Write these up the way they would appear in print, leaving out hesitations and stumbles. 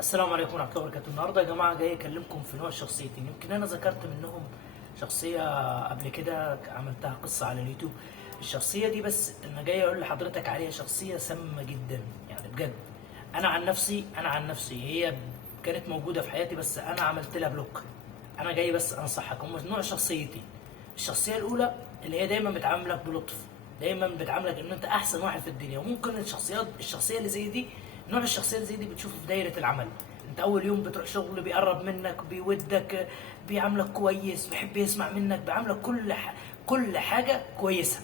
السلام عليكم ورحمة الله وبركاته. النهارده يا جماعة جاي أكلمكم في نوع شخصيتين، يمكن أنا ذكرت منهم شخصية قبل كده عملتها قصة على اليوتيوب. الشخصية دي بس أنا جاي أقول لحضرتك عليها شخصية سامة جدا، يعني بجد. أنا عن نفسي هي كانت موجودة في حياتي بس أنا عملت لها بلوك. أنا جاي بس أنصحك، هم نوع شخصيتين. الشخصية الأولى اللي هي دايما بتعاملك بلطف، دايما بتعاملك إن أنت أحسن واحد في الدنيا. وممكن الشخصية اللي زي دي، نوع الشخصيه اللي زي دي بتشوفه في دايره العمل. انت اول يوم بتروح شغل بيقرب منك، بيودك، بيعاملك كويس، بيحب يسمع منك، بيعاملك كل حاجه كويسه.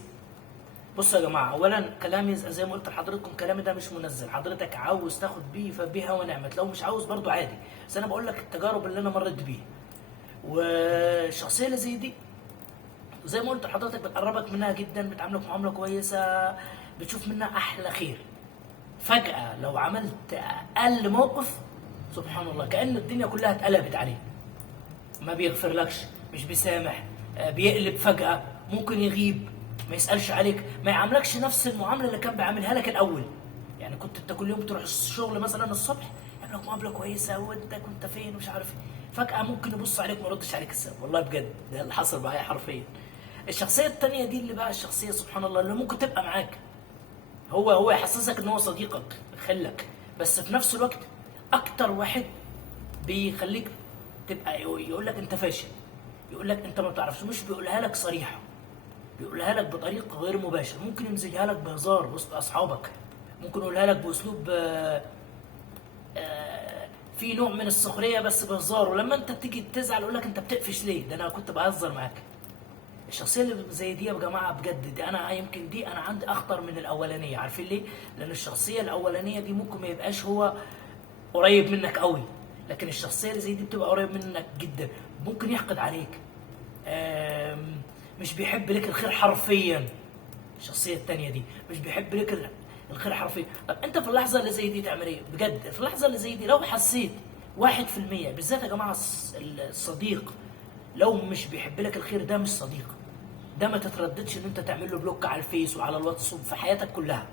بصوا يا جماعه، اولا كلامي زي ما قلت لحضراتكم، كلامي ده مش منزل، حضرتك عاوز تاخد بيه فبها ونعمت، لو مش عاوز برضو عادي. بس انا بقول لك التجارب اللي انا مريت بيها. والشخصيه اللي زي دي زي ما قلت لحضرتك بتقربك منها جدا، بتعاملك معامله كويسه، بتشوف منها احلى خير. فجأة لو عملت أقل موقف، سبحان الله، كأن الدنيا كلها اتقلبت عليه. ما بيغفرلكش، مش بيسامح، بيقلب فجأة، ممكن يغيب، ما يسألش عليك، ما يعاملكش نفس المعاملة اللي كان بيعاملها لك الأول. يعني كنت انت كل يوم تروح الشغل مثلا الصبح، يعملك معاملة كويسة وانت كنت فين ومش عارف ايه، فجأة ممكن يبص عليك ما يردش عليك السلام. والله بجد ده اللي حصل معايا حرفيا. الشخصية التانية دي اللي بقى الشخصية سبحان الله اللي ممكن تبقى معاك، هو يحسسك ان هو صديقك خلك، بس في نفس الوقت اكتر واحد بيخليك تبقى يقول لك انت فاشل، يقول لك انت ما بتعرفش، مش بيقولها لك صريحه، بيقولها لك بطريقه غير مباشره، ممكن يمزجها لك بهزار وسط اصحابك، ممكن يقولها لك باسلوب في نوع من السخريه بس بهزار، ولما انت تيجي تزعل يقول لك انت بتقفش ليه، ده انا كنت بهزر معاك. الشخصيه اللي زي دي يا جماعه بجد، دي انا يمكن دي انا عندي اخطر من الاولانيه. عارفين ليه؟ لان الشخصيه الاولانيه دي ممكن ما يبقاش هو قريب منك قوي، لكن الشخصيه اللي زي دي بتبقى قريب منك جدا، ممكن يحقد عليك، مش بيحب لك الخير حرفيا. الشخصيه التانيه دي مش بيحب لك الخير حرفيا. طب انت في اللحظه اللي زي دي تعمل ايه؟ بجد في اللحظه اللي زي دي لو حسيت 1% بالذات يا جماعه، الصديق لو مش بيحب لك الخير ده مش صديق. ده ما تترددش ان انت تعمل له بلوك على الفيس وعلى الواتس في حياتك كلها.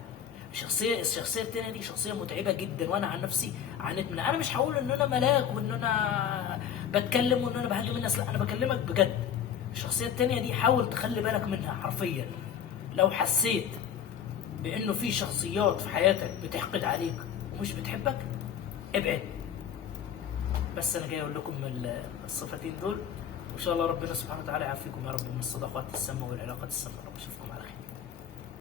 الشخصيه التانيه دي شخصيه متعبه جدا، وانا عن نفسي عانيت منها. انا مش هقول ان انا ملاك وان انا بتكلم وان انا بهاجم الناس، لا، انا بكلمك بجد. الشخصيه التانيه دي حاول تخلي بالك منها حرفيا. لو حسيت بانه في شخصيات في حياتك بتحقد عليك ومش بتحبك، ابعد. بس انا جاي اقول لكم الصفتين دول، وان شاء الله ربنا سبحانه وتعالى يعافيكم يا رب من الصداقات السامه والعلاقات السامه. رب اشوفكم.